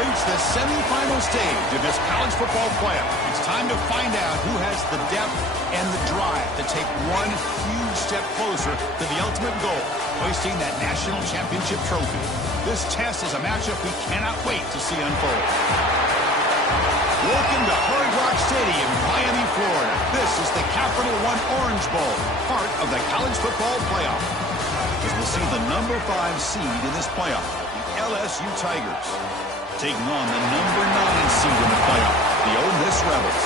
reached the semifinal stage of this college football playoff. It's time to find out who has the depth and the drive to take one huge step closer to the ultimate goal, hoisting that national championship trophy. This test is a matchup we cannot wait to see unfold. Welcome to Hard Rock Stadium in Miami, Florida. This is the Capital One Orange Bowl, part of the college football playoff. As we'll see the number 5 seed in this playoff, the LSU Tigers, taking on the number 9 seed in the playoff, the Ole Miss Rebels.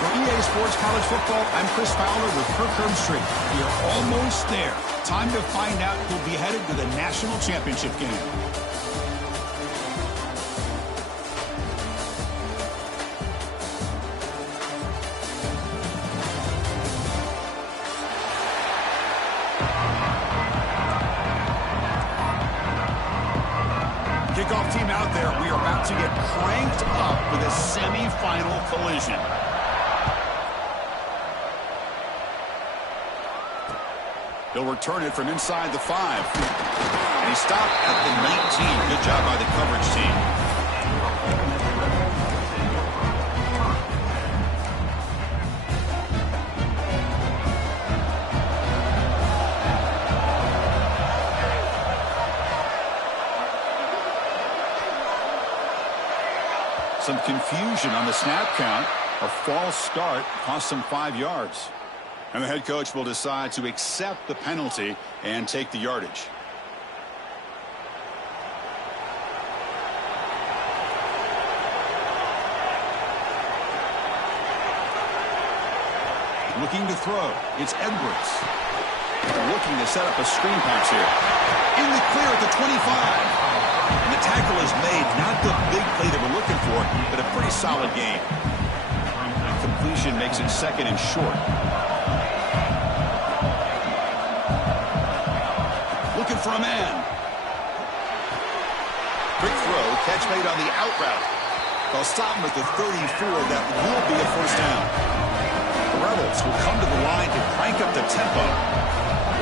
For EA Sports College Football, I'm Chris Fowler with Kirk Herbstreit. We are almost there. Time to find out who'll be headed to the national championship game. Kickoff team out there. We are about to get cranked up with a semi-final collision. He'll return it from inside the 5. And he stopped at the 19. Good job by the coverage team. Some confusion on the snap count. A false start cost him 5 yards. And the head coach will decide to accept the penalty and take the yardage. Looking to throw. It's Edwards. Looking to set up a screen pass here. In the clear at the 25. And the tackle is made, not the big play that we're looking for, but a pretty solid game. Completion makes it 2nd and short. Looking for a man. Quick throw, catch made on the out route. They'll stop him at the 34. That will be a first down. The Rebels will come to the line to crank up the tempo.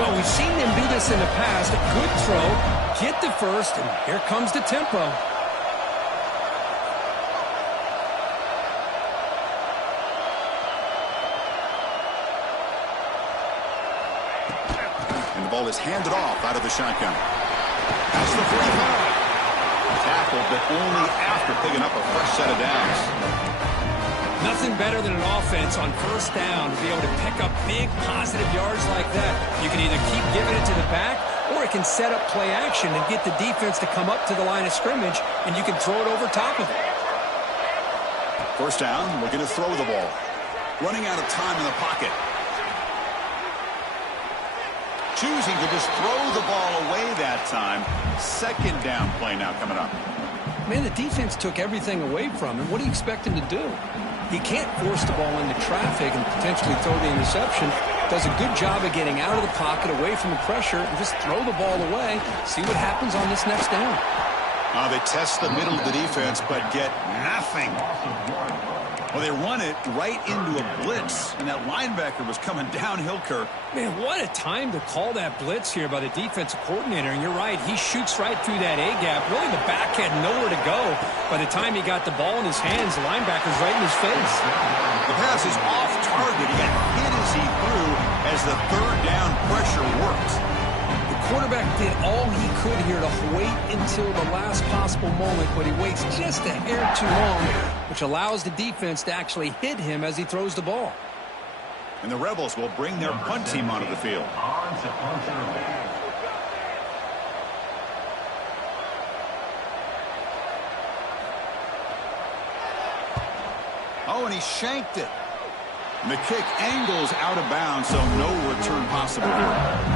Well, we've seen them do this in the past. A good throw, get the first, and here comes the tempo. And the ball is handed off out of the shotgun. That's the 45. Tackled, but only after picking up a fresh set of downs. Nothing better than an offense on first down to be able to pick up big positive yards like that. You can either keep giving it to the back, or it can set up play action and get the defense to come up to the line of scrimmage, and you can throw it over top of it. First down, we're going to throw the ball. Running out of time in the pocket. Choosing to just throw the ball away that time. 2nd down play now coming up. Man, the defense took everything away from him. What do you expect him to do? He can't force the ball into traffic and potentially throw the interception. Does a good job of getting out of the pocket, away from the pressure, and just throw the ball away. See what happens on this next down. They test the middle of the defense, but get nothing. Well, they run it right into a blitz, and that linebacker was coming downhill, Kirk. Man, what a time to call that blitz here by the defensive coordinator. And you're right, he shoots right through that A-gap. Really, the back had nowhere to go. By the time he got the ball in his hands, the linebacker's right in his face. The pass is off target. He got hit as he threw as the 3rd down pressure worked. The quarterback did all he could here to wait until the last possible moment, but he waits just a hair too long, which allows the defense to actually hit him as he throws the ball. And the Rebels will bring their punt team onto the field. Oh, and he shanked it. And the kick angles out of bounds, so no return possible here.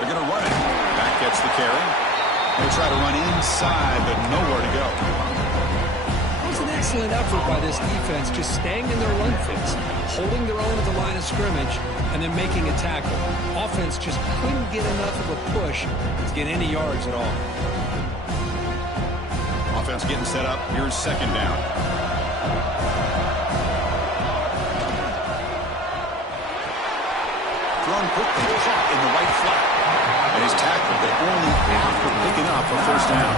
They're going to run it. Back gets the carry. They'll try to run inside, but nowhere to go. It was an excellent effort by this defense, just staying in their run fits, holding their own at the line of scrimmage, and then making a tackle. Offense just couldn't get enough of a push to get any yards at all. Offense getting set up. Here's second down. Thrown quickly, caught in the right flat. And he's tackled, but only after picking up a first down.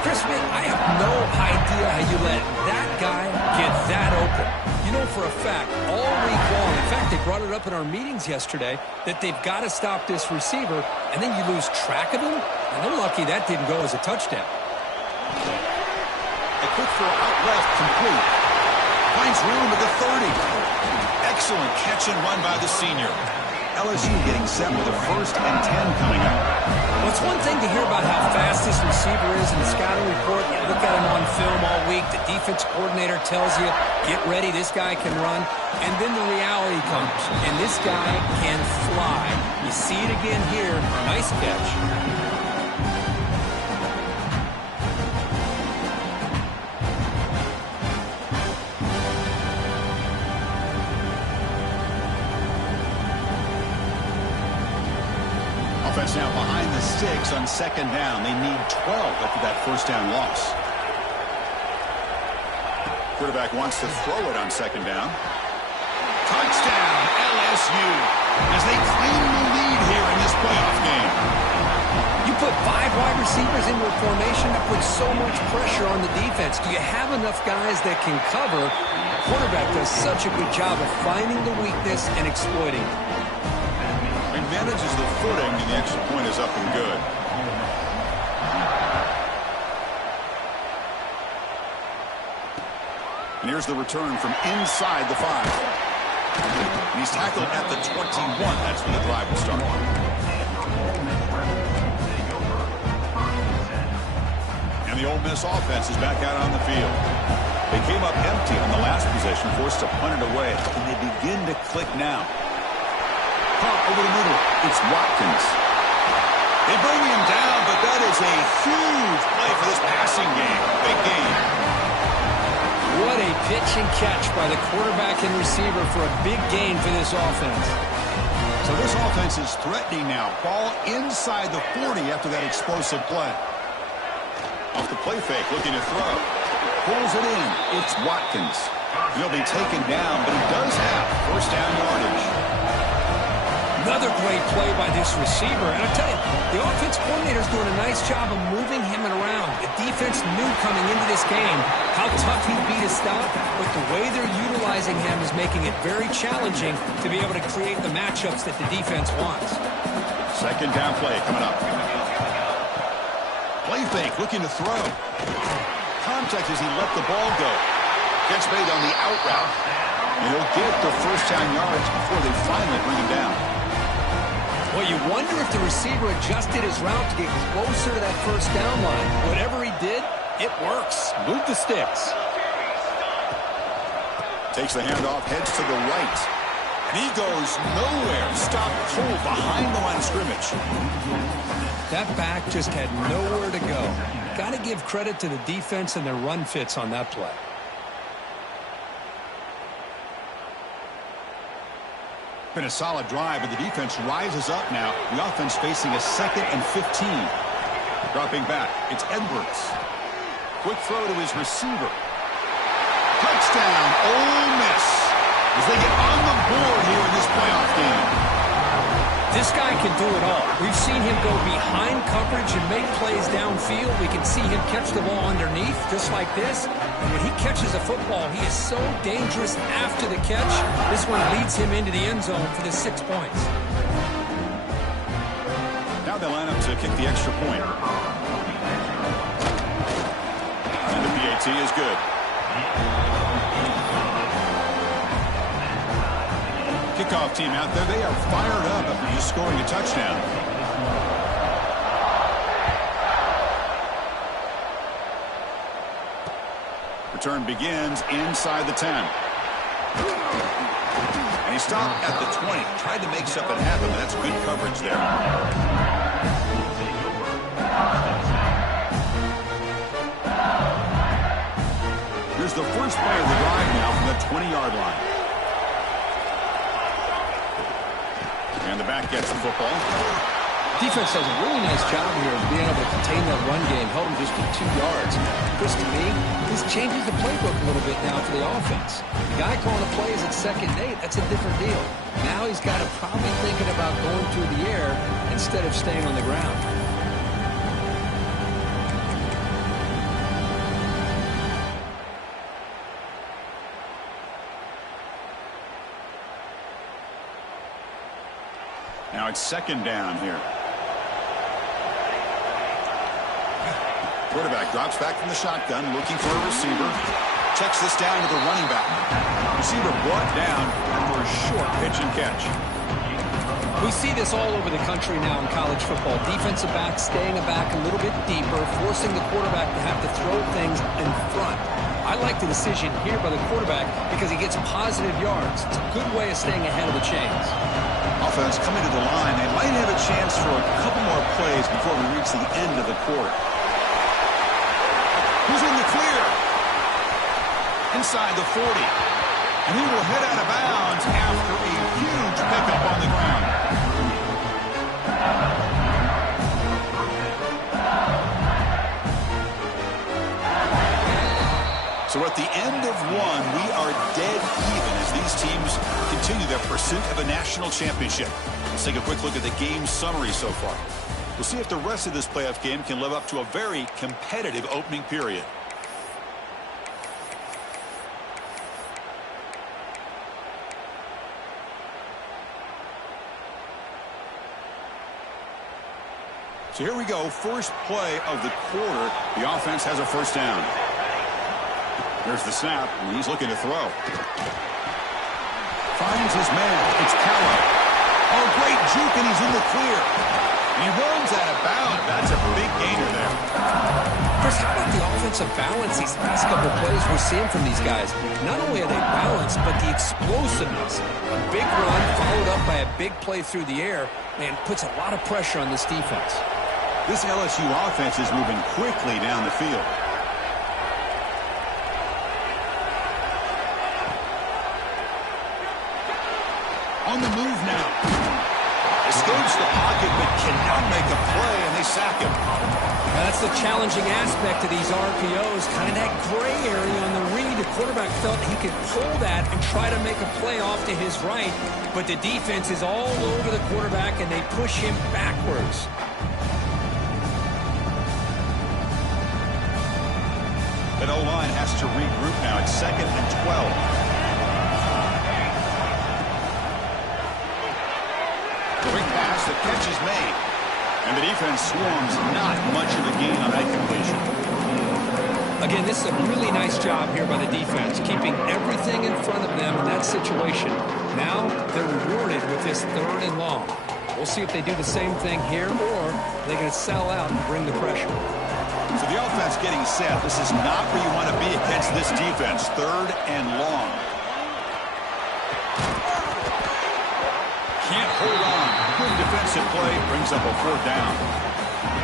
Chris, man, I have no idea how you let that guy get that open. You know for a fact, all week long, in fact, they brought it up in our meetings yesterday, that they've got to stop this receiver, and then you lose track of him, and they're lucky that didn't go as a touchdown. A quick throw out left, complete. Finds room at the 30. Excellent catch and run by the senior. LSU getting set with a 1st and 10 coming up. Well, it's one thing to hear about how fast this receiver is in the scouting report. You look at him on film all week. The defense coordinator tells you, get ready, this guy can run. And then the reality comes, and this guy can fly. You see it again here. Nice catch. Offense now behind the sticks on second down. They need 12 after that first down loss. Quarterback wants to throw it on second down. Touchdown, LSU, as they claim the lead here in this playoff game. You put 5 wide receivers into a formation that puts so much pressure on the defense. Do you have enough guys that can cover? The quarterback does such a good job of finding the weakness and exploiting it. He manages the footing, and the extra point is up and good. And here's the return from inside the 5. And he's tackled at the 21. That's when the drive will start. And the Ole Miss offense is back out on the field. They came up empty on the last possession, forced to punt it away, and they begin to click now. Over the middle, it's Watkins. They bring him down, but that is a huge play for this passing game. Big game. What a pitch and catch by the quarterback and receiver for a big gain for this offense. So this offense is threatening now. Ball inside the 40 after that explosive play. Off the play fake, looking to throw. Pulls it in. It's Watkins. He'll be taken down, but he does have first down yardage. Another great play by this receiver. And I tell you, the offense coordinator's doing a nice job of moving him around. The defense knew coming into this game how tough he'd be to stop, but the way they're utilizing him is making it very challenging to be able to create the matchups that the defense wants. Second down play coming up. Play fake, looking to throw. Contact as he let the ball go. Catch made on the out route. And he'll get the first down yards before they finally bring him down. Well, you wonder if the receiver adjusted his route to get closer to that first down line. Whatever he did, it works. Move the sticks. Takes the handoff, heads to the right. And he goes nowhere. Stopped cold behind the line of scrimmage. That back just had nowhere to go. Got to give credit to the defense and their run fits on that play. Been a solid drive, but the defense rises up now. The offense facing a 2nd and 15. Dropping back, it's Edwards. Quick throw to his receiver. Touchdown, Ole Miss, as they get on the board here in this playoff game. This guy can do it all. We've seen him go behind coverage and make plays downfield. We can see him catch the ball underneath, just like this. And when he catches a football, he is so dangerous after the catch. This one leads him into the end zone for the 6 points. Now they line up to kick the extra point. And the PAT is good. Kickoff team out there, they are fired up after just scoring a touchdown. Return begins inside the 10. And he stopped at the 20. Tried to make something happen, but that's good coverage there. Here's the first play of the drive now from the 20-yard line. And the back gets the football. Defense does a really nice job here of being able to contain that run game, held him just to 2 yards. Chris, to me, this changes the playbook a little bit now for the offense. The guy calling the plays at 2nd and 8, that's a different deal. Now he's got to probably thinking about going through the air instead of staying on the ground. Now it's 2nd down here. Quarterback drops back from the shotgun, looking for a receiver. Checks this down to the running back. Receiver brought down after a short pitch and catch. We see this all over the country now in college football. Defensive backs staying back a little bit deeper, forcing the quarterback to have to throw things in front. I like the decision here by the quarterback because he gets positive yards. It's a good way of staying ahead of the chains. Offense coming to the line. They might have a chance for a couple more plays before we reach the end of the quarter. Who's in the clear? Inside the 40. And he will head out of bounds after a huge pickup on the ground. So at the end of one, we are dead even as these teams continue their pursuit of a national championship. Let's take a quick look at the game summary so far. We'll see if the rest of this playoff game can live up to a very competitive opening period. So here we go, first play of the quarter. The offense has a first down. There's the snap, and he's looking to throw. Finds his man. It's Callow. Oh, great juke, and he's in the clear. And he runs out of bounds. That's a big gainer there. Chris, how about the offensive balance these last couple of plays we're seeing from these guys? Not only are they balanced, but the explosiveness. A big run followed up by a big play through the air, and puts a lot of pressure on this defense. This LSU offense is moving quickly down the field. On the move now. Escapes the pocket, but cannot make a play, and they sack him. Now that's the challenging aspect of these RPOs. Kind of that gray area on the read. The quarterback felt he could pull that and try to make a play off to his right, but the defense is all over the quarterback, and they push him backwards. That O-line has to regroup now. It's 2nd and 12. Quick pass, the catch is made. And the defense swarms, not much of a gain on that completion. Again, this is a really nice job here by the defense, keeping everything in front of them in that situation. Now they're rewarded with this 3rd and long. We'll see if they do the same thing here, or they're going to sell out and bring the pressure. So the offense getting set. This is not where you want to be against this defense. 3rd and long. Can't hold on. Good defensive play. Brings up a 4th down.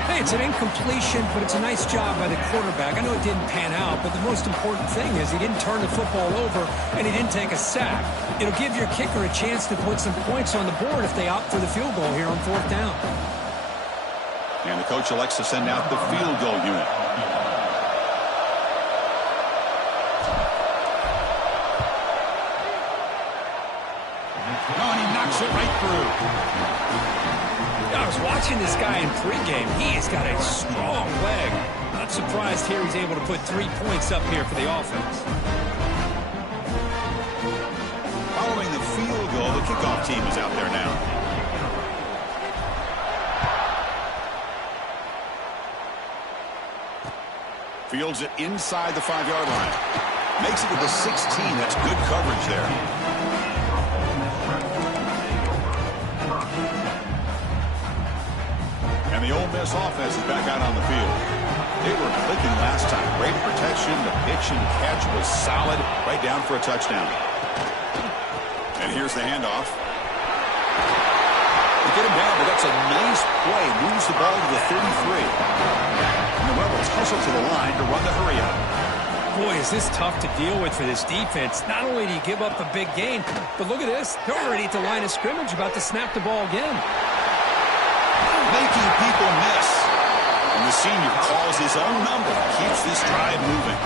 Hey, it's an incompletion, but it's a nice job by the quarterback. I know it didn't pan out, but the most important thing is he didn't turn the football over and he didn't take a sack. It'll give your kicker a chance to put some points on the board if they opt for the field goal here on 4th down. And the coach elects to send out the field goal unit. Oh, and he knocks it right through. I was watching this guy in pregame. He has got a strong leg. Not surprised here he's able to put 3 points up here for the offense. Following the field goal, the kickoff team is out there now. Fields it inside the 5-yard line. Makes it to the 16. That's good coverage there. And the Ole Miss offense is back out on the field. They were clicking last time. Great protection. The pitch and catch was solid. Right down for a touchdown. And here's the handoff. They get him down, but that's a nice play. Moves the ball to the 33. And the Rebels hustle to the line to run the hurry up. Boy, is this tough to deal with for this defense. Not only do you give up a big gain, but look at this. They're already at the line of scrimmage about to snap the ball again. Making people miss. And the senior calls his own number, keeps this drive moving.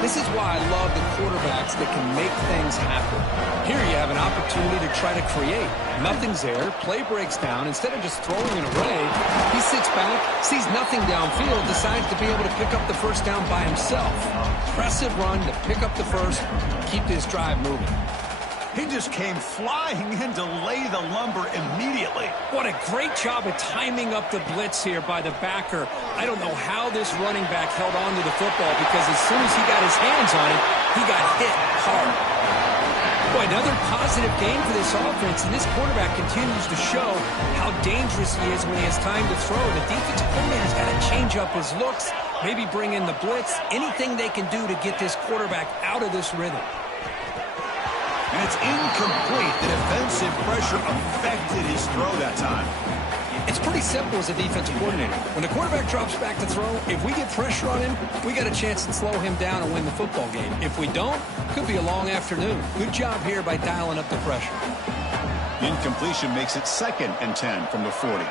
This is why I love the quarterbacks that can make things happen. Here you have an opportunity to try to create. Nothing's there. Play breaks down. Instead of just throwing it away, he sits back, sees nothing downfield, decides to be able to pick up the first down by himself. Impressive run to pick up the first, keep this drive moving. He just came flying in to lay the lumber immediately. What a great job of timing up the blitz here by the backer. I don't know how this running back held on to the football because as soon as he got his hands on it, he got hit hard. Boy, another positive game for this offense, and this quarterback continues to show how dangerous he is when he has time to throw. The defensive coordinator's got to change up his looks, maybe bring in the blitz, anything they can do to get this quarterback out of this rhythm. And it's incomplete. The defensive pressure affected his throw that time. It's pretty simple as a defensive coordinator. When the quarterback drops back to throw, if we get pressure on him, we got a chance to slow him down and win the football game. If we don't, it could be a long afternoon. Good job here by dialing up the pressure. Incompletion makes it 2nd and 10 from the 40.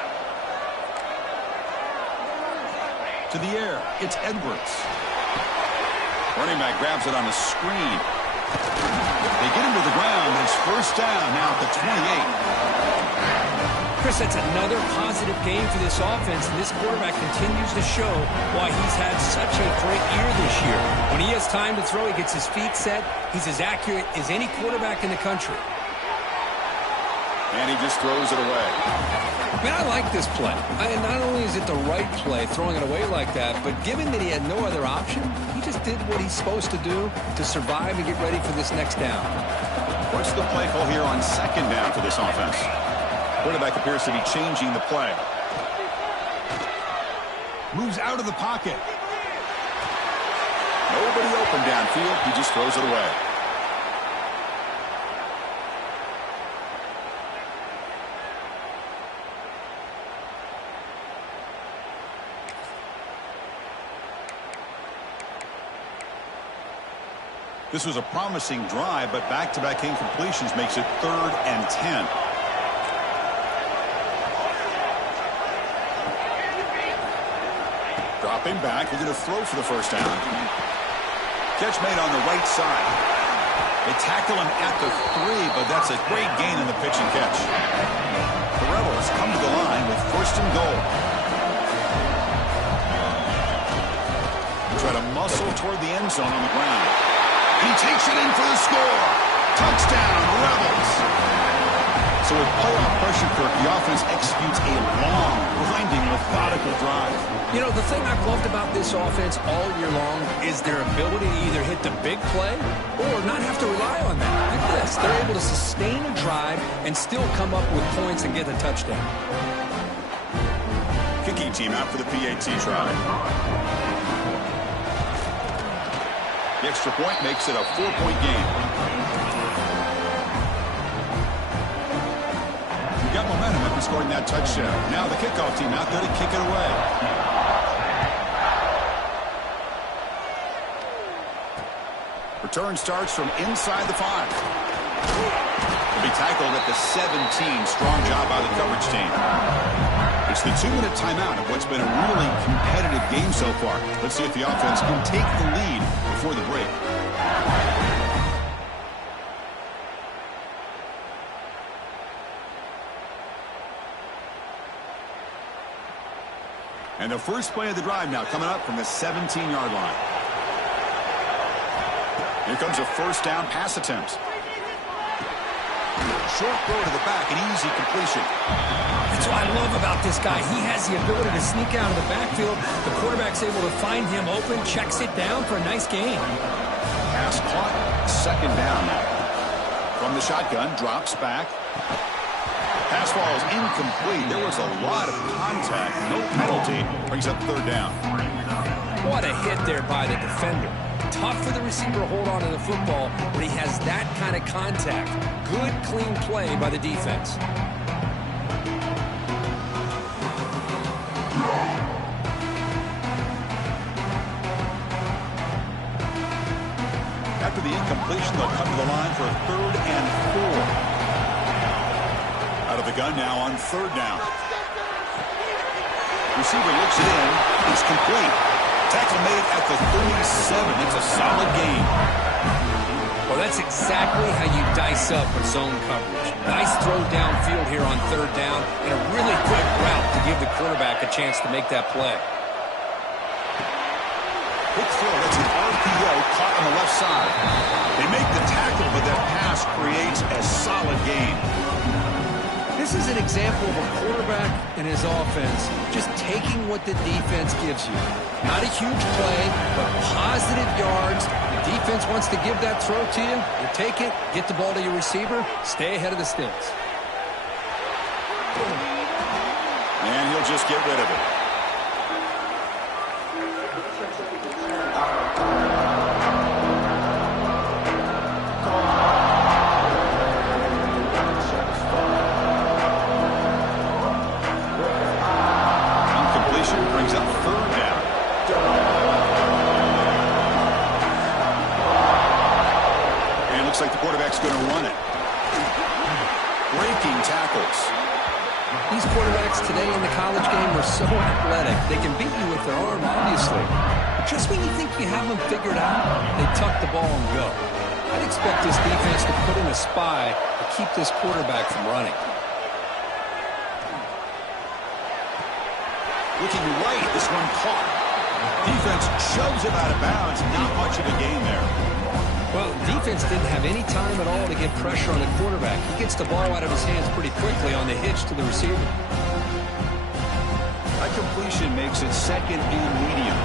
To the air, it's Edwards. Running back grabs it on the screen. They get him to the ground, and it's first down now at the 28. Chris, that's another positive game for this offense, and this quarterback continues to show why he's had such a great year this year. When he has time to throw, he gets his feet set. He's as accurate as any quarterback in the country. And he just throws it away. Man, I like this play. Not only is it the right play, throwing it away like that, but given that he had no other option, he just did what he's supposed to do to survive and get ready for this next down. What's the play call here on 2nd down for this offense? Quarterback appears to be changing the play. Moves out of the pocket. Nobody open downfield. He just throws it away. This was a promising drive, but back-to-back incompletions makes it 3rd and 10. Dropping back, looking to throw for the first down. Catch made on the right side. They tackle him at the 3, but that's a great gain in the pitch and catch. The Rebels come to the line with 1st and goal. They try to muscle toward the end zone on the ground. He takes it in for the score. Touchdown, Rebels. So with playoff pressure, Kirk, the offense executes a long, grinding, methodical drive. You know, the thing I've loved about this offense all year long is their ability to either hit the big play or not have to rely on that. Look at this. They're able to sustain a drive and still come up with points and get a touchdown. Kicking team out for the PAT try. The extra point makes it a 4-point game. We got momentum after scoring that touchdown. Now the kickoff team out there to kick it away. Return starts from inside the 5. Will be tackled at the 17. Strong job by the coverage team. It's the 2-minute timeout of what's been a really competitive game so far. Let's see if the offense can take the lead before the break. And the first play of the drive now coming up from the 17-yard line. Here comes a first down pass attempt. Short throw to the back, an easy completion. That's what I love about this guy. He has the ability to sneak out of the backfield. The quarterback's able to find him open, checks it down for a nice gain. Pass caught, 2nd down now. From the shotgun, drops back. Pass ball is incomplete. There was a lot of contact, no penalty. Brings up 3rd down. What a hit there by the defender. Tough for the receiver to hold on to the football, but he has that kind of contact. Good, clean play by the defense. After the incompletion, they'll come to the line for a 3rd and 4. Out of the gun now on 3rd down. Receiver looks it in. It's complete. Tackle made at the 37. It's a solid game. Well, that's exactly how you dice up a zone coverage. Nice throw downfield here on 3rd down, and a really quick route to give the quarterback a chance to make that play. Quick throw. That's an RPO caught on the left side. They make the tackle, but that pass creates a solid gain. This is an example of a quarterback and his offense just taking what the defense gives you. Not a huge play, but positive yards. The defense wants to give that throw to you. You take it, get the ball to your receiver, stay ahead of the sticks. And he'll just get rid of it. Brings up 3rd down. And it looks like the quarterback's going to run it. Breaking tackles. These quarterbacks today in the college game are so athletic. They can beat you with their arm, obviously. But just when you think you have them figured out, they tuck the ball and go. I'd expect this defense to put in a spy to keep this quarterback from running. Looking right, this one caught. Defense shoves him out of bounds. Not much of a gain there. Well, defense didn't have any time at all to get pressure on the quarterback. He gets the ball out of his hands pretty quickly on the hitch to the receiver. That completion makes it 2nd and medium.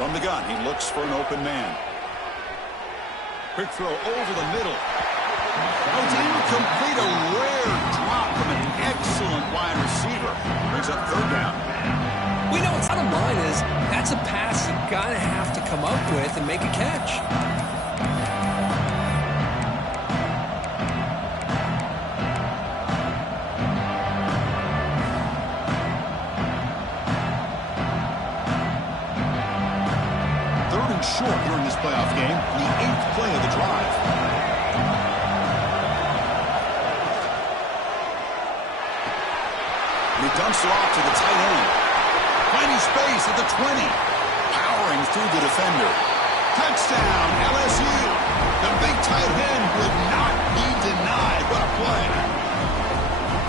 From the gun, he looks for an open man. Quick throw over the middle. Oh, it's incomplete. A rare drop from an excellent wide receiver. Brings up 3rd down. We know what's bottom line is that's a pass you gotta have to come up with and make a catch. Third and short here in this playoff game. The 8th play of the drive. He dumps it off to the tight end. Finding space at the 20. Powering through the defender. Touchdown, LSU. The big tight end would not be denied. What a play.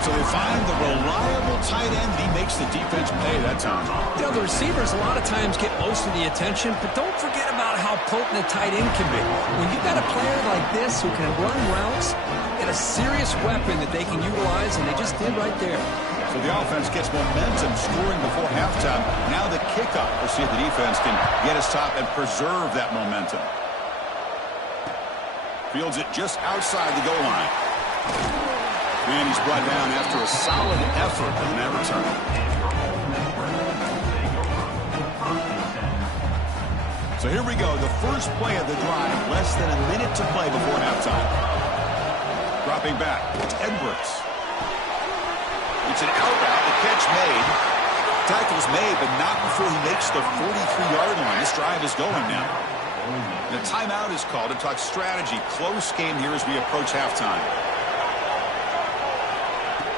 So they find the reliable tight end. He makes the defense pay that time. You know, the receivers a lot of times get most of the attention, but don't forget about how potent a tight end can be. When you've got a player like this who can run routes, and a serious weapon that they can utilize, and they just did right there. So the offense gets momentum scoring before halftime. Now the kickoff. We'll see if the defense can get his top and preserve that momentum. Fields it just outside the goal line. And he's brought down after a solid effort on that return. So here we go. The first play of the drive. Less than a minute to play before halftime. Dropping back. It's Edwards. It's an out route. The catch made. Tackle's made, but not before he makes the 43-yard line. This drive is going now. The timeout is called to talk strategy. Close game here as we approach halftime.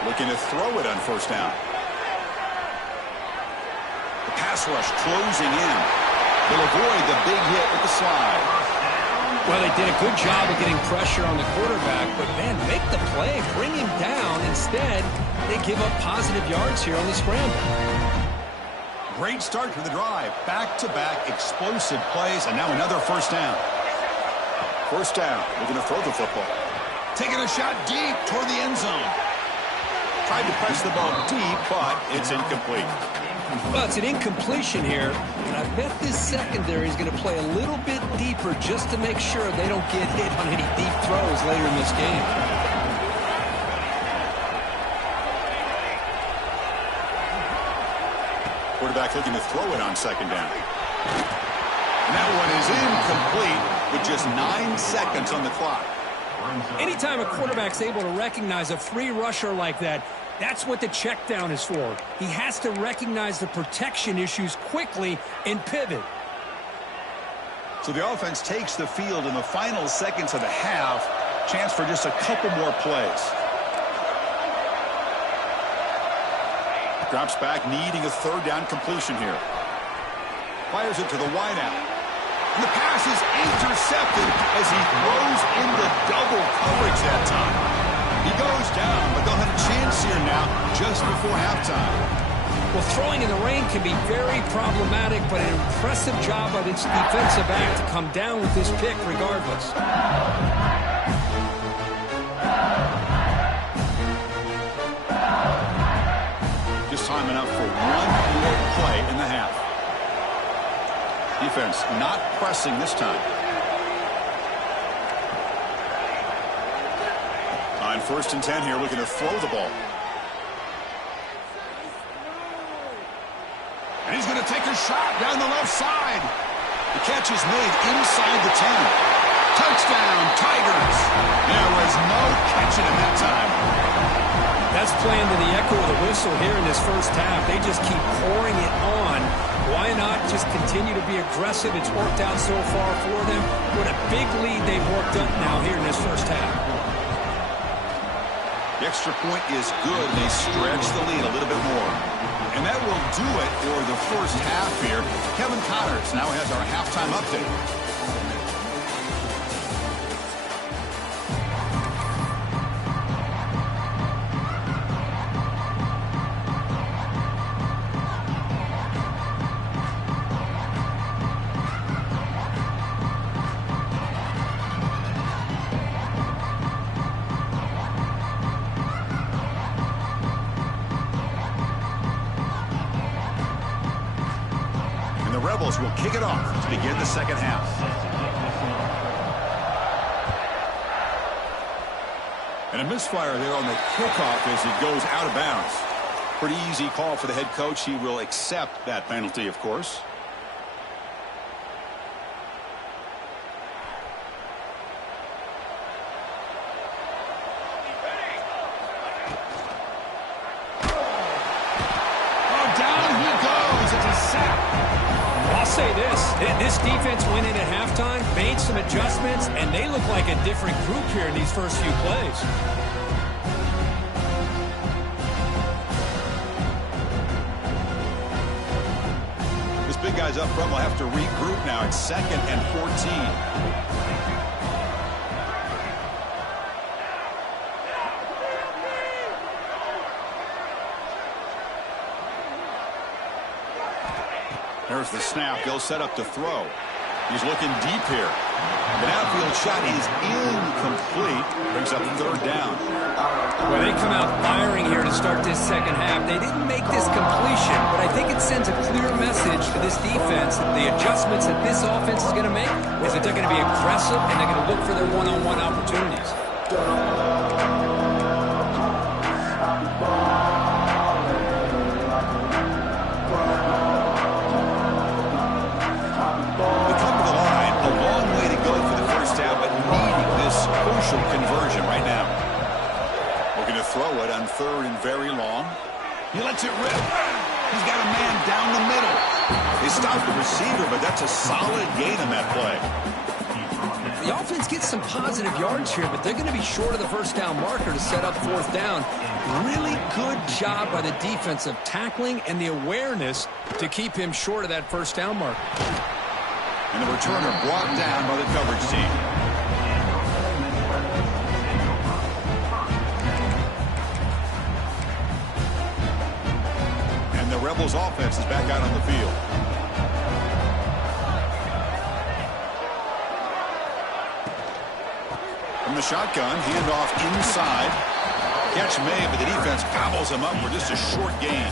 Looking to throw it on 1st down. The pass rush closing in. They'll avoid the big hit with the slide. Well, they did a good job of getting pressure on the quarterback, but, man, make the play, bring him down. Instead, they give up positive yards here on the scramble. Great start to the drive. Back-to-back explosive plays, and now another 1st down. 1st down. They're going to throw the football. Taking a shot deep toward the end zone. Tried to press the ball deep, but it's incomplete. Well, it's an incompletion here, and I bet this secondary is going to play a little bit deeper just to make sure they don't get hit on any deep throws later in this game. Quarterback looking to throw it on 2nd down. And that one is incomplete with just 9 seconds on the clock. Anytime a quarterback's able to recognize a free rusher like that, that's what the check down is for. He has to recognize the protection issues quickly and pivot. So the offense takes the field in the final seconds of the half. Chance for just a couple more plays. Drops back, needing a third down completion here. Fires it to the wideout. And the pass is intercepted as he throws into double coverage that time. He goes down, but they'll have a chance here now just before halftime. Well, throwing in the rain can be very problematic, but an impressive job by this defensive back to come down with this pick regardless. Just time enough for one more play in the half. Defense not pressing this time. On 1st and 10 here, looking to throw the ball. And he's going to take a shot down the left side. The catch is made inside the 10. Touchdown, Tigers. There was no catching him that time. That's playing to the echo of the whistle here in this first half. They just keep pouring it on. Why not just continue to be aggressive? It's worked out so far for them. What a big lead they've worked up now here in this first half. The extra point is good, and they stretch the lead a little bit more. And that will do it for the first half here. Kevin Connors now has our halftime update. Rebels will kick it off to begin the second half. And a misfire there on the kickoff as it goes out of bounds. Pretty easy call for the head coach. He will accept that penalty, of course. Say this defense went in at halftime, made some adjustments, and they look like a different group here in these first few plays. This big guy's up front will have to regroup now. It's 2nd and 14. There's the snap. They'll set up to throw. He's looking deep here. The downfield shot is incomplete. Brings up 3rd down. Well, they come out firing here to start this second half. They didn't make this completion, but I think it sends a clear message to this defense that the adjustments that this offense is going to make is that they're going to be aggressive and they're going to look for their one-on-one opportunities. Conversion right now. Looking to throw it on 3rd and very long. He lets it rip. He's got a man down the middle. They stopped the receiver, but that's a solid gain on that play. The offense gets some positive yards here, but they're going to be short of the first down marker to set up 4th down. Really good job by the defense of tackling and the awareness to keep him short of that first down marker. And the returner brought down by the coverage team. The Rebels offense is back out on the field. From the shotgun, handoff inside. Catch made, but the defense gobbles him up for just a short gain.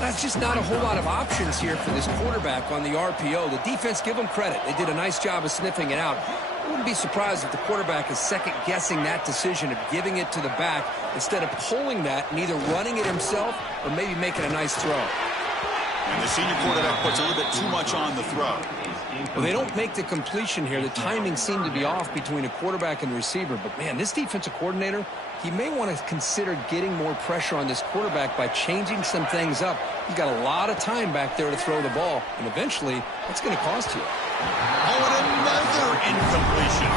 That's just not a whole lot of options here for this quarterback on the RPO. The defense, give them credit. They did a nice job of sniffing it out. I wouldn't be surprised if the quarterback is second-guessing that decision of giving it to the back instead of pulling that and either running it himself or maybe making a nice throw. And the senior quarterback puts a little bit too much on the throw. Well, they don't make the completion here. The timing seemed to be off between a quarterback and the receiver. But, man, this defensive coordinator, he may want to consider getting more pressure on this quarterback by changing some things up. He's got a lot of time back there to throw the ball, and eventually that's going to cost you. Oh, and another incompletion.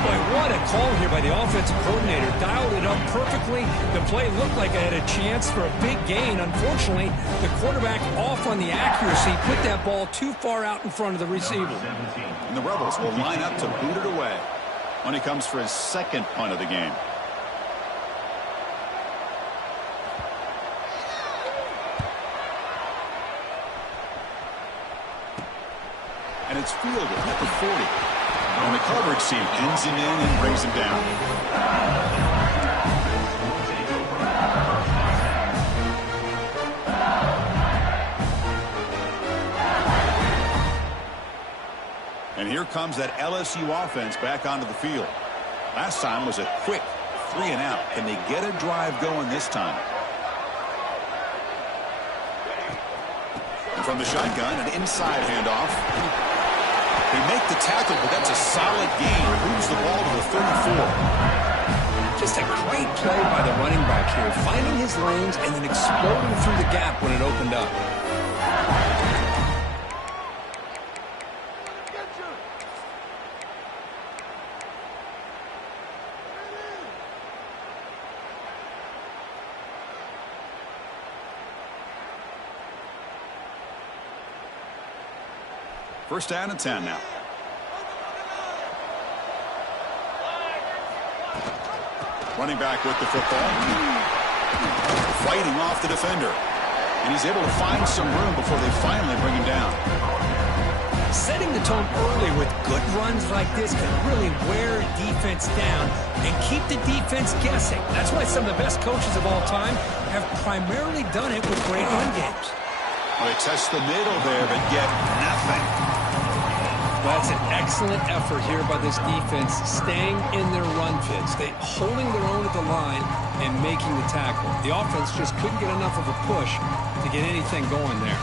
Boy, what a call here by the offensive coordinator. Dialed it up perfectly. The play looked like it had a chance for a big gain. Unfortunately, the quarterback off on the accuracy, put that ball too far out in front of the receiver. And the Rebels will line up to boot it away when he comes for his second punt of the game. And it's fielded at the 40. And the coverage team pins him in and brings him down. And here comes that LSU offense back onto the field. Last time was a quick 3-and-out. Can they get a drive going this time? And from the shotgun, an inside handoff. They make the tackle, but that's a solid gain. Moves the ball to the 34. Just a great play by the running back here, finding his lanes and then exploding through the gap when it opened up. First down and 10 now. Running back with the football. Fighting off the defender. And he's able to find some room before they finally bring him down. Setting the tone early with good runs like this can really wear a defense down and keep the defense guessing. That's why some of the best coaches of all time have primarily done it with great run games. Well, they test the middle there, but get nothing. That's an excellent effort here by this defense, staying in their run fits. They holding their own at the line and making the tackle. The offense just couldn't get enough of a push to get anything going there.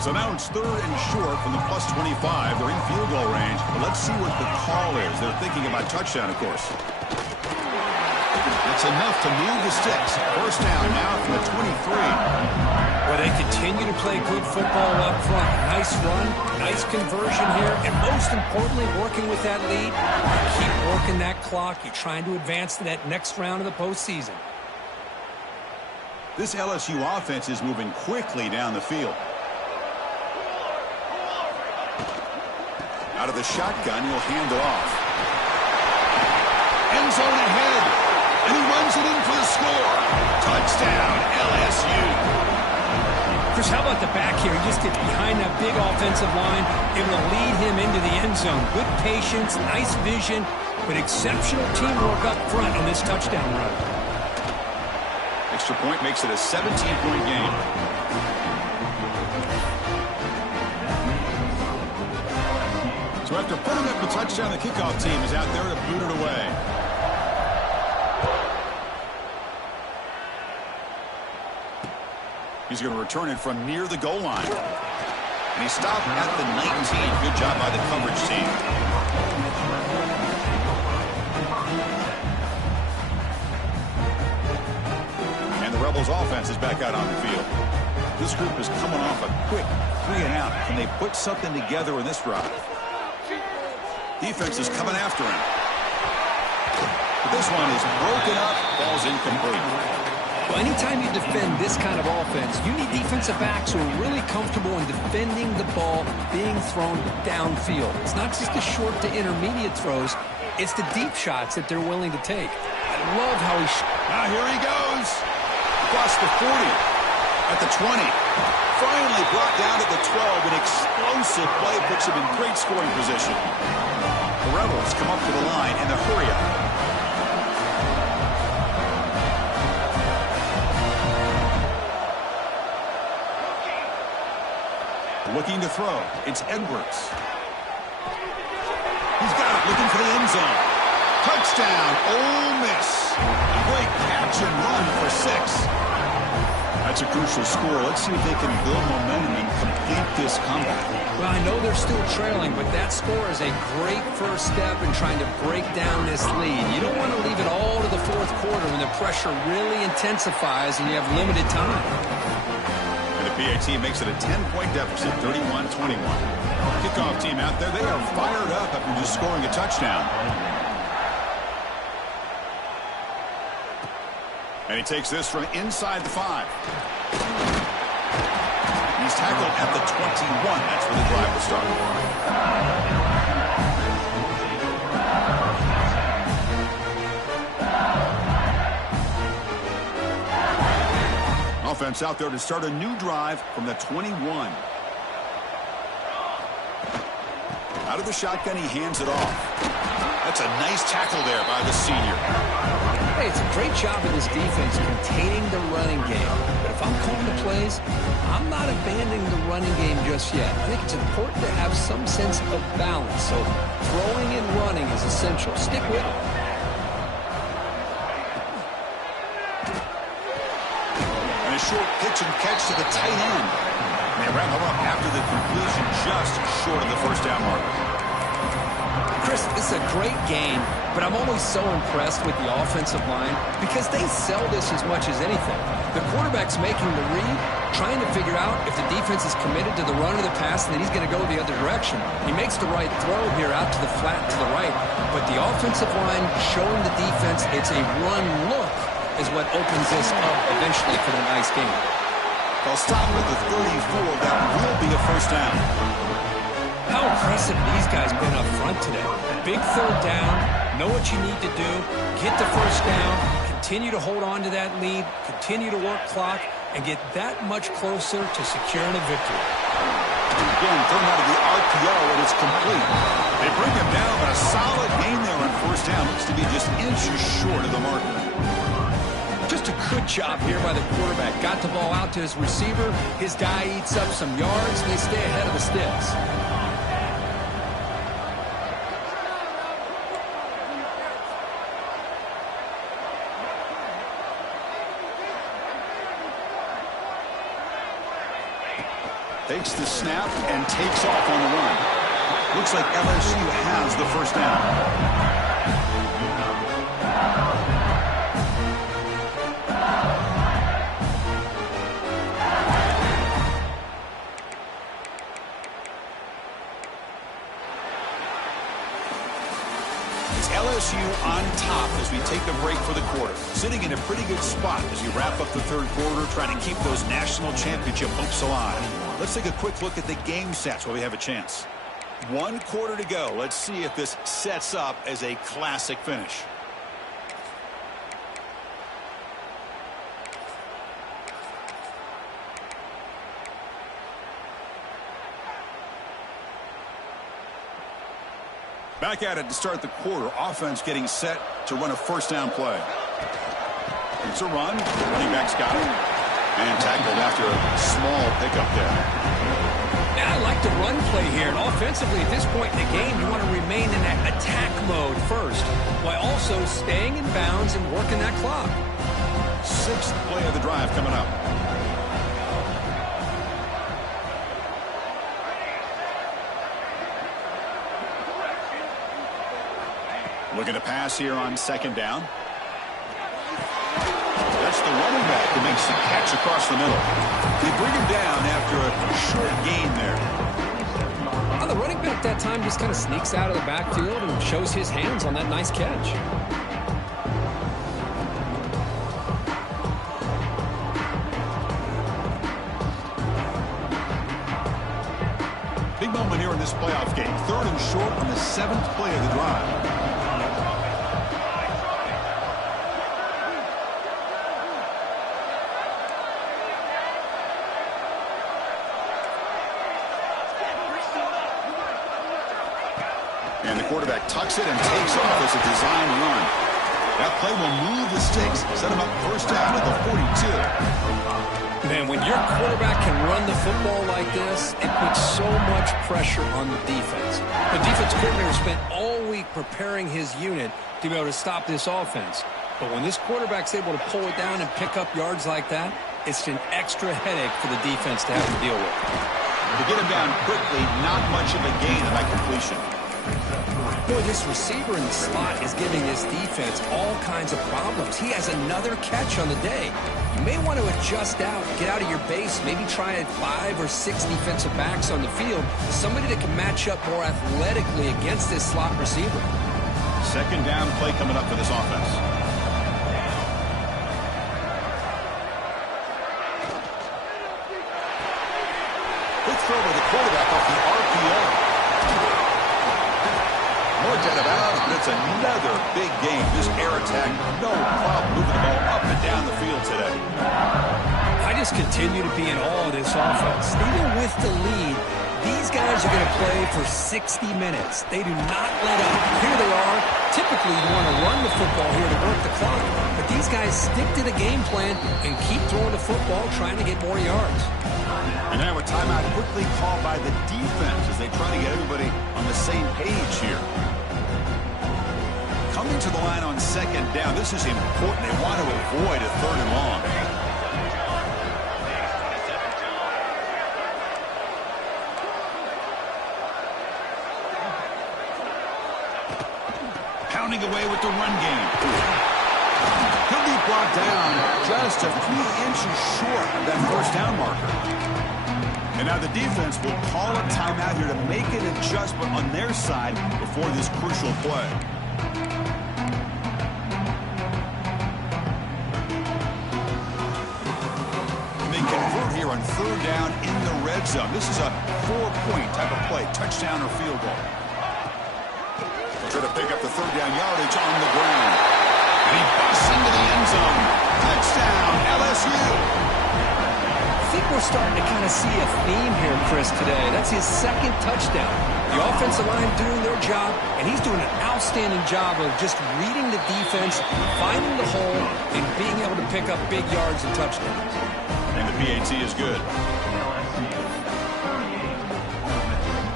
So now it's 3rd and short from the plus 25. They're in field goal range. But let's see what the call is. They're thinking about touchdown, of course. That's enough to move the sticks. First down now from the 23. Well, they continue to play good football up front. Nice run, nice conversion here, and most importantly, working with that lead. You keep working that clock. You're trying to advance to that next round of the postseason. This LSU offense is moving quickly down the field. Out of the shotgun, he'll hand it off. End zone ahead. And he runs it in for the score. Touchdown, LSU. Chris, how about the back here? He just gets behind that big offensive line, able to lead him into the end zone. Good patience, nice vision, but exceptional teamwork up front on this touchdown run. Extra point makes it a 17-point game. So after putting up the touchdown, the kickoff team is out there to boot it away. He's going to return it from near the goal line. And he stopped at the 19. Good job by the coverage team. And the Rebels offense is back out on the field. This group is coming off a quick 3-and-out. Can they put something together in this drive? Defense is coming after him. But this one is broken up, falls incomplete. Well, anytime you defend this kind of offense, you need defensive backs who are really comfortable in defending the ball being thrown downfield. It's not just the short to intermediate throws. It's the deep shots that they're willing to take. I love how he... Now here he goes. Across the 40. At the 20. Finally brought down at the 12. An explosive play puts him in great scoring position. The Rebels come up to the line in the hurry-up. Looking to throw. It's Edwards. He's got it, looking for the end zone. Touchdown, Ole Miss. A great catch and run for 6. That's a crucial score. Let's see if they can build momentum and complete this comeback. Well, I know they're still trailing, but that score is a great first step in trying to break down this lead. You don't want to leave it all to the fourth quarter when the pressure really intensifies and you have limited time. And the PAT makes it a 10-point deficit, 31-21. Kickoff team out there, they are fired up after just scoring a touchdown. And he takes this from inside the 5. He's tackled at the 21. That's where the drive will start. Offense out there to start a new drive from the 21. Out of the shotgun, he hands it off. That's a nice tackle there by the senior. Hey, it's a great job of this defense containing the running game. But if I'm calling the plays, I'm not abandoning the running game just yet. I think it's important to have some sense of balance. So throwing and running is essential. Stick with it. And a short pitch and catch to the tight end. And they wrap him up after the completion just short of the first down marker. Chris, this is a great game, but I'm always so impressed with the offensive line because they sell this as much as anything. The quarterback's making the read, trying to figure out if the defense is committed to the run or the pass, and then he's going to go the other direction. He makes the right throw here out to the flat to the right, but the offensive line showing the defense it's a run look is what opens this up eventually for the nice game. They'll stop at the 34. That will be a first down. How impressive these guys been up front today. Big third down, know what you need to do, get the first down, continue to hold on to that lead, continue to work clock, and get that much closer to securing a victory. Again, thrown out of the RPO, and it's complete. They bring him down, but a solid gain there on first down. Looks to be just inches short of the marker. Just a good job here by the quarterback. Got the ball out to his receiver. His guy eats up some yards, and they stay ahead of the sticks. Takes the snap and takes off on the run. Looks like LSU has the first down. It's LSU on top as we take the break for the quarter. Sitting in a pretty good spot as we wrap up the third quarter, trying to keep those national championship hopes alive. Let's take a quick look at the game sets while we have a chance. 1 quarter to go. Let's see if this sets up as a classic finish. Back at it to start the quarter. Offense getting set to run a first down play. It's a run. Running back's got it. And tackled after a small pickup there. Yeah, I like the run play here. And offensively, at this point in the game, you want to remain in that attack mode first, while also staying in bounds and working that clock. 6th play of the drive coming up. Looking to pass here on second down. That's the running back who makes the catch across the middle. They bring him down after a short gain there. Well, the running back that time just kind of sneaks out of the backfield and shows his hands on that nice catch. Big moment here in this playoff game. 3rd and short on the 7th play of the drive. And the quarterback tucks it and takes off as a design run. That play will move the sticks, set him up first down at the 42. Man, when your quarterback can run the football like this, it puts so much pressure on the defense. The defense coordinator spent all week preparing his unit to be able to stop this offense. But when this quarterback's able to pull it down and pick up yards like that, it's an extra headache for the defense to have to deal with. To get him down quickly, not much of a gain on that completion. Boy, this receiver in the slot is giving this defense all kinds of problems. He has another catch on the day. You may want to adjust out, get out of your base, maybe try 5 or 6 defensive backs on the field, somebody that can match up more athletically against this slot receiver. Second down play coming up for this offense. Quick throw by the quarterback off the RPO. More out of bounds, but it's another big game. This air attack, no problem moving the ball up and down the field today. I just continue to be in awe of this offense. Even with the lead, these guys are going to play for 60 minutes. They do not let up. Here they are. Typically, you want to run the football here to work the clock. But these guys stick to the game plan and keep throwing the football, trying to get more yards. And now a timeout quickly called by the defense as they try to get everybody on the same page here. Coming to the line on second down, this is important. They want to avoid a 3rd and long. Pounding away with the run game. He'll be brought down just a few inches short of that first down marker. And now the defense will call a timeout here to make an adjustment on their side before this crucial play. And they convert here on 3rd down in the red zone. This is a 4-point type of play, touchdown or field goal. Try to pick up the 3rd down yardage on the ground. And he busts into the end zone. Touchdown, LSU. I think we're starting to kind of see a theme here, Chris, today. That's his 2nd touchdown. The offensive line doing their job, and he's doing an outstanding job of just reading the defense, finding the hole, and being able to pick up big yards and touchdowns. And the PAT is good.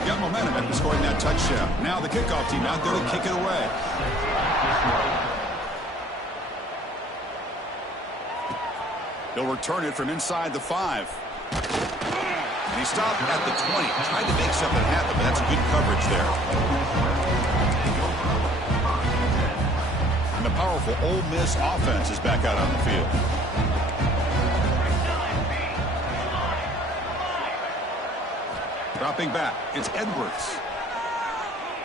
Got momentum after scoring that touchdown. Now the kickoff team out there to kick it away. He'll return it from inside the 5. And he stopped at the 20. Tried to make something happen, but that's good coverage there. And the powerful Ole Miss offense is back out on the field. Dropping back, it's Edwards.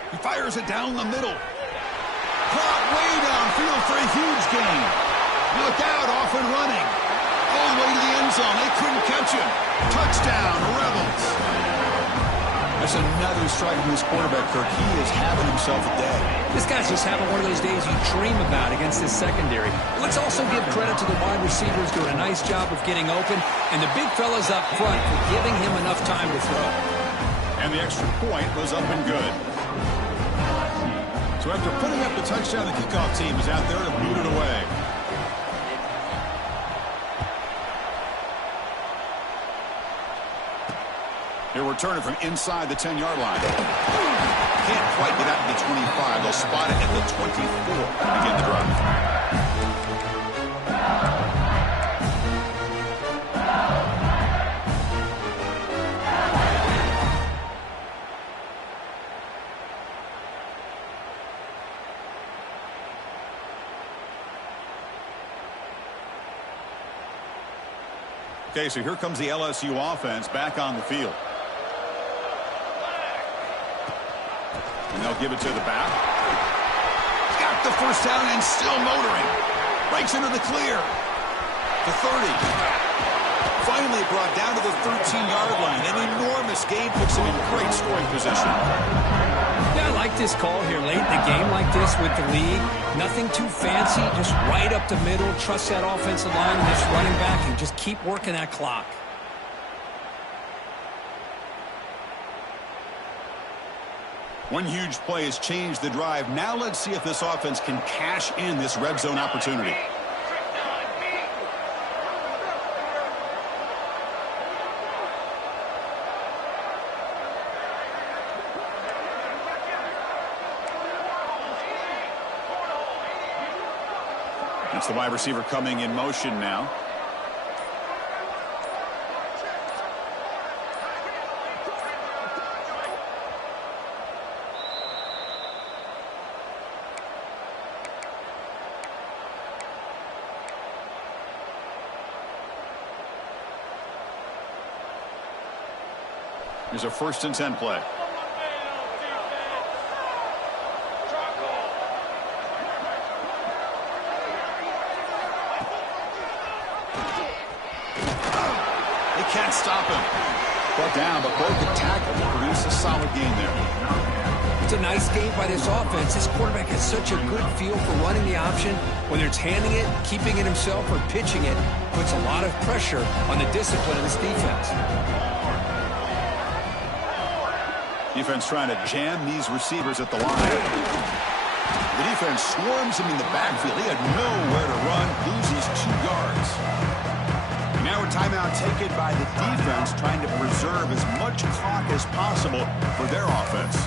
He fires it down the middle. Caught way downfield for a huge gain. Look out, off and running. All the way to the end zone. They couldn't catch him. Touchdown, Rebels. That's another strike from this quarterback, Kirk. He is having himself a day. This guy's just having one of those days you dream about against this secondary. Let's also give credit to the wide receivers doing a nice job of getting open, and the big fellas up front for giving him enough time to throw. And the extra point was up and good. So after putting up the touchdown, the kickoff team is out there to boot it away. He'll return it from inside the 10-yard line. Can't quite get out to the 25. They'll spot it at the 24 to begin the drive. Okay, so here comes the LSU offense back on the field. And they'll give it to the back. Got the first down and still motoring. Breaks into the clear. To 30. Finally brought down to the 13-yard line. An enormous gain puts him in great scoring position. Yeah, I like this call here late in the game like this with the lead. Nothing too fancy, just right up the middle. Trust that offensive line and this running back and just keep working that clock. One huge play has changed the drive. Now let's see if this offense can cash in this red zone opportunity. It's the wide receiver coming in motion now. Here's a 1st and 10 play. They can't stop him. Brought down, but broke the tackle to produce a solid gain there. It's a nice game by this offense. This quarterback has such a good feel for running the option. Whether it's handing it, keeping it himself, or pitching it, puts a lot of pressure on the discipline of this defense. Defense trying to jam these receivers at the line. The defense swarms him in the backfield. He had nowhere to run, loses 2 yards. Now a timeout taken by the defense, trying to preserve as much clock as possible for their offense.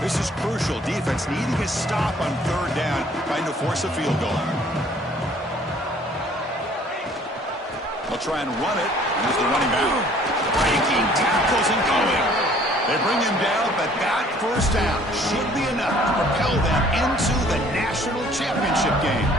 This is crucial. Defense needing a stop on 3rd down, trying to force a field goal. They'll try and run it. Here's the running back. Breaking tackles and going. They bring him down, but that 1st down should be enough to propel them into the national championship game.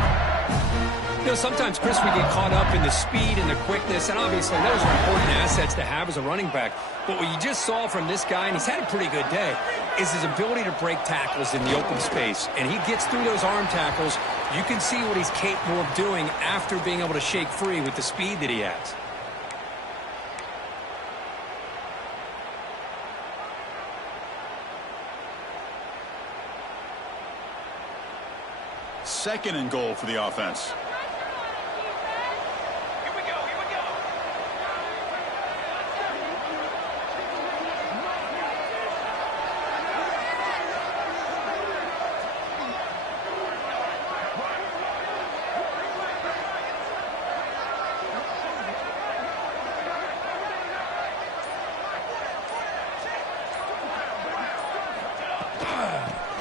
You know, sometimes, Chris, we get caught up in the speed and the quickness, and obviously those are important assets to have as a running back. But what you just saw from this guy, and he's had a pretty good day, is his ability to break tackles in the open space. And he gets through those arm tackles. You can see what he's capable of doing after being able to shake free with the speed that he has. Second and goal for the offense.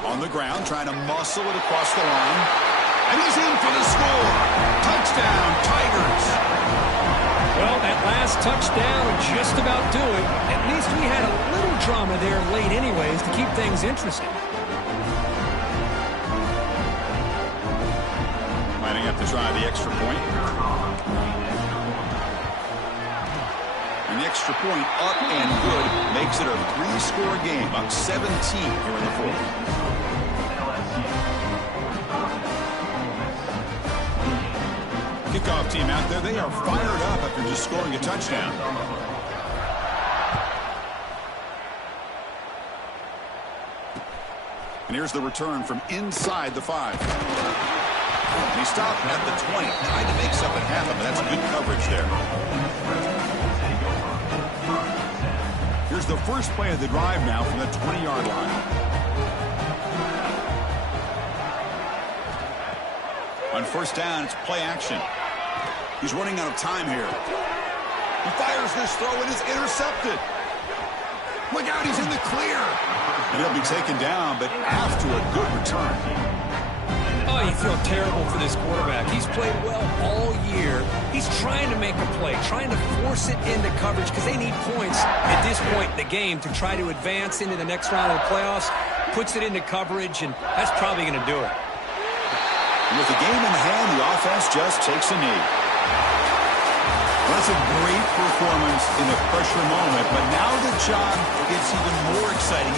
On the ground, trying to muscle it across the line. And he's in for the score. Touchdown, Tigers. Well, that last touchdown would just about do it. At least we had a little drama there late anyways to keep things interesting. Might have to try the extra point. And the extra point up and good makes it a 3-score game. Up 17 here in the 4th. Kickoff team out there, they are fired up after just scoring a touchdown. And here's the return from inside the 5. And he stopped at the 20, trying to make something happen, but that's good coverage there. Here's the first play of the drive now from the 20-yard line. On 1st down, it's play action. He's running out of time here. He fires this throw and is intercepted. Look out, he's in the clear. And he'll be taken down, but after a good return. Oh, you feel terrible for this quarterback. He's played well all year. He's trying to make a play, trying to force it into coverage because they need points at this point in the game to try to advance into the next round of the playoffs. Puts it into coverage, and that's probably going to do it. With the game in hand, the offense just takes a knee. Well, that's a great performance in a pressure moment, but now the job gets even more exciting.